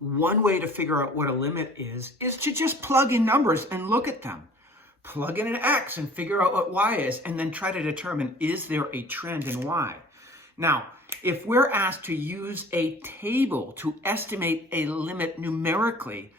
One way to figure out what a limit is to just plug in numbers and look at them. Plug in an x and figure out what y is, and then try to determine, is there a trend in y? Now, if we're asked to use a table to estimate a limit numerically,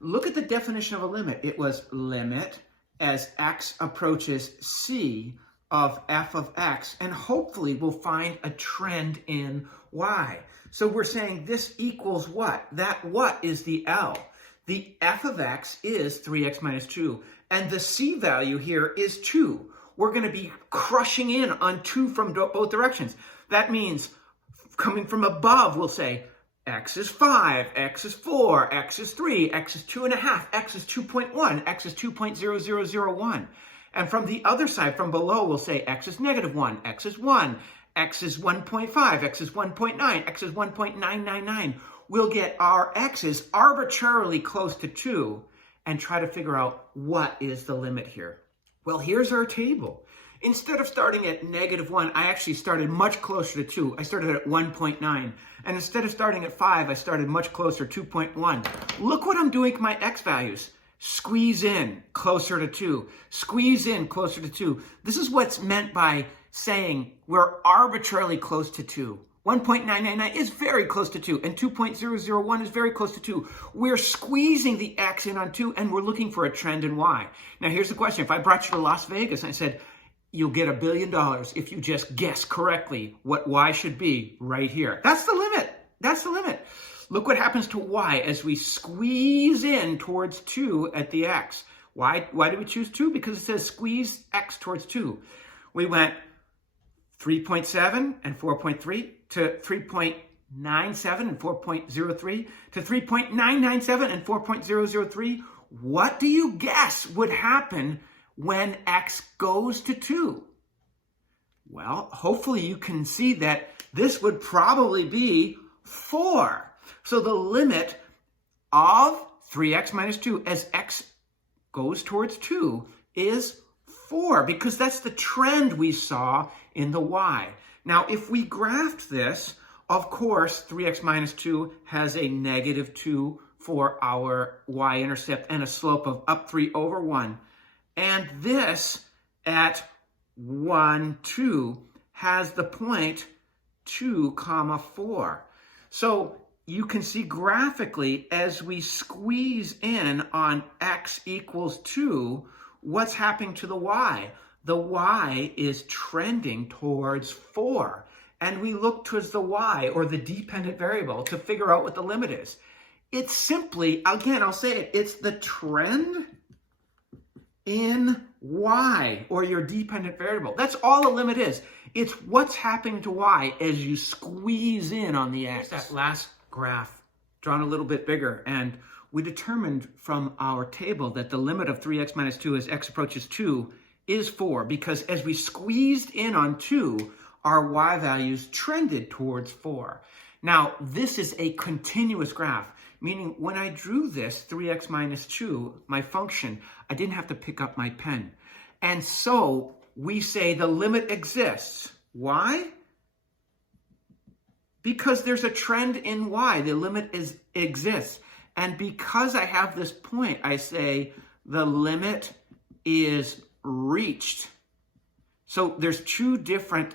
look at the definition of a limit. It was limit as x approaches c of f of x, and hopefully we'll find a trend in y. So we're saying this equals what? That what is the L? The f of x is 3x minus 2, and the c value here is 2. We're going to be crushing in on 2 from both directions. That means coming from above, we'll say x is 5, x is 4, x is 3, x is 2.5, x is 2.1, x is 2.0001. And from the other side, from below, we'll say x is negative 1, x is 1, x is 1.5, x is 1.9, x is 1.999. We'll get our x's arbitrarily close to 2 and try to figure out what is the limit here. Well, here's our table. Instead of starting at negative 1, I actually started much closer to 2. I started at 1.9. And instead of starting at 5, I started much closer, 2.1. Look what I'm doing with my x values. Squeeze in closer to 2. Squeeze in closer to 2. This is what's meant by saying we're arbitrarily close to 2. 1.999 is very close to 2, and 2.001 is very close to 2. We're squeezing the x in on 2, and we're looking for a trend in y. Now, here's the question. If I brought you to Las Vegas and I said, you'll get $1 billion if you just guess correctly what y should be right here. That's the limit. That's the limit. Look what happens to y as we squeeze in towards 2 at the x. Why did we choose 2? Because it says squeeze x towards 2. We went 3.7 and 4.3 to 3.97 and 4.03 to 3.997 and 4.003. What do you guess would happen when x goes to 2? Well, hopefully you can see that this would probably be 4. So the limit of 3x minus 2 as x goes towards 2 is 4, because that's the trend we saw in the y. Now, if we graphed this, of course, 3x minus 2 has a negative 2 for our y-intercept and a slope of up 3 over 1. And this at 1, 2 has the point 2, 4. So you can see graphically as we squeeze in on x equals 2, what's happening to the y? The y is trending towards 4. And we look towards the y, or the dependent variable, to figure out what the limit is. It's simply, again, I'll say it, it's the trend in y, or your dependent variable. That's all a limit is. It's what's happening to y as you squeeze in on the x. That last graph drawn a little bit bigger, and we determined from our table that the limit of 3x minus 2 as x approaches 2 is 4, because as we squeezed in on 2, our y values trended towards 4. Now, this is a continuous graph, meaning when I drew this 3x minus 2, my function, I didn't have to pick up my pen. And so we say the limit exists. Why? Because there's a trend in y. The limit exists. And because I have this point, I say the limit is reached. So there's two different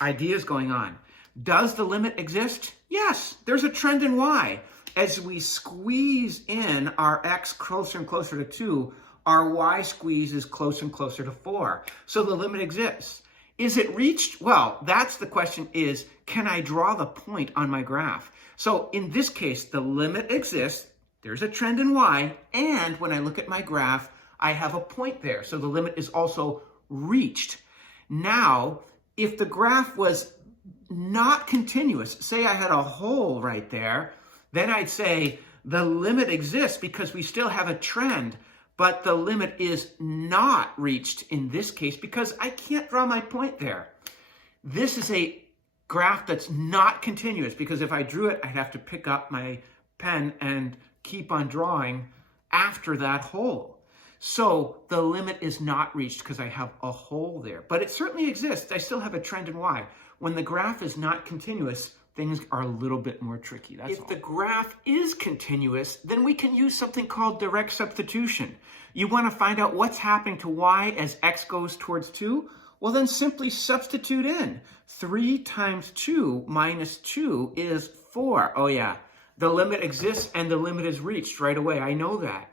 ideas going on. Does the limit exist? Yes, there's a trend in y. As we squeeze in our x closer and closer to 2, our y squeeze is closer and closer to 4. So the limit exists. Is it reached? Well, that's the question is, can I draw the point on my graph? So in this case, the limit exists. There's a trend in y. And when I look at my graph, I have a point there. So the limit is also reached. Now, if the graph was not continuous, say I had a hole right there, then I'd say the limit exists because we still have a trend, but the limit is not reached in this case because I can't draw my point there. This is a graph that's not continuous because if I drew it, I'd have to pick up my pen and keep on drawing after that hole. So the limit is not reached because I have a hole there, but it certainly exists. I still have a trend in y. When the graph is not continuous, things are a little bit more tricky. That's all. If the graph is continuous, then we can use something called direct substitution. You want to find out what's happening to y as x goes towards 2? Well, then simply substitute in. 3 times 2 minus 2 is 4. Oh, yeah. The limit exists and the limit is reached right away. I know that.